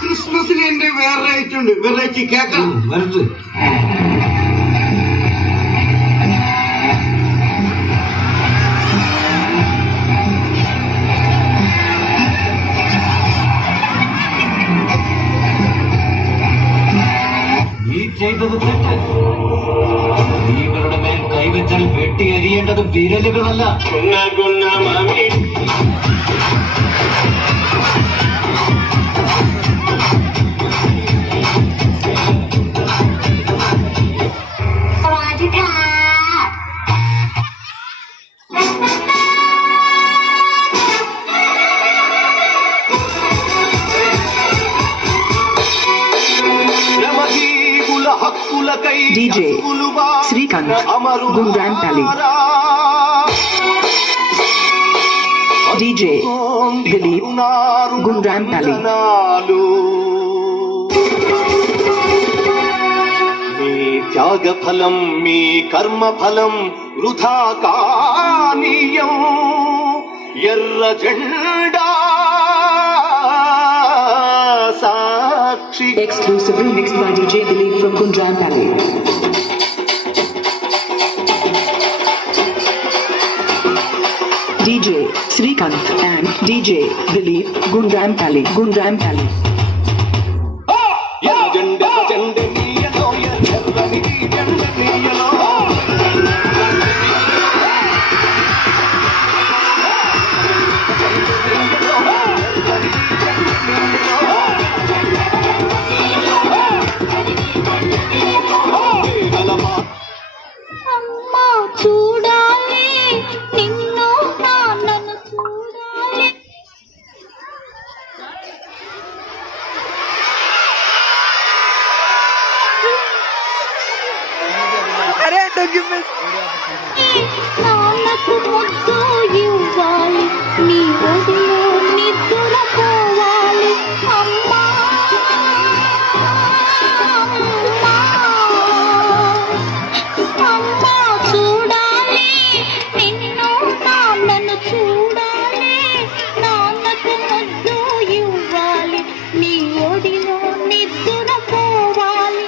ക്രിസ്മസിന് വെറൈറ്റി ഉണ്ട്, വെറൈറ്റി കേൾക്കാം. നീ ചെയ്തത് തെറ്റ്. സ്ത്രീകളുടെ മേൽ കൈവച്ചാൽ വെട്ടി എറിയേണ്ടത് വിരലുകളല്ല. DJ Srikanth, Gundrampally. DJ Dilip, Gundrampally. మీ త్యాగ ఫలం, మీ కర్మ ఫలం వృథా కానీయం. ఎర్ర జెండా సాక్షి. Exclusively mixed by DJ Dilip from Gundrampally. DJ Srikanth and DJ Dilip, Gundrampally. జెండా జెండనీయలో, ఎర్రని జెండనీయలో. అమ్మా చూడాలి నిన్ను, నాన్నను చూడాలి. నాన్నకు ముద్దు ఇవ్వాలి, నీ ఒడిలో నిద్రపోవాలి. అమ్మా అమ్మా చూడాలి నిన్ను, నాన్నను చూడాలి. నాన్నకు ముద్దు ఇవ్వాలి, నీ ఒడిలో నిద్రపోవాలి.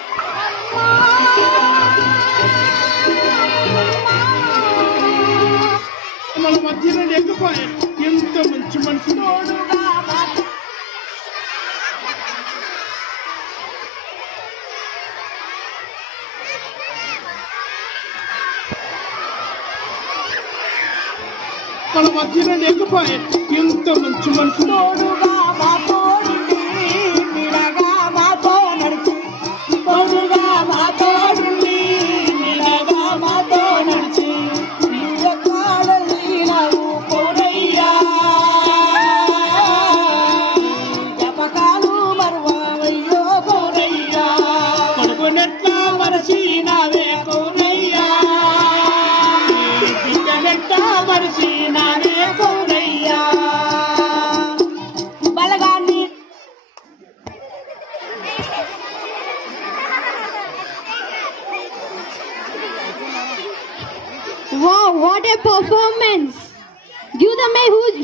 మన మధ్యలో లేకపోయా ఎంత మంచి మనసు. మన మధ్యలో లేకపోయా ఎంత మంచి మనసు. Wow, what a performance! Give the man who's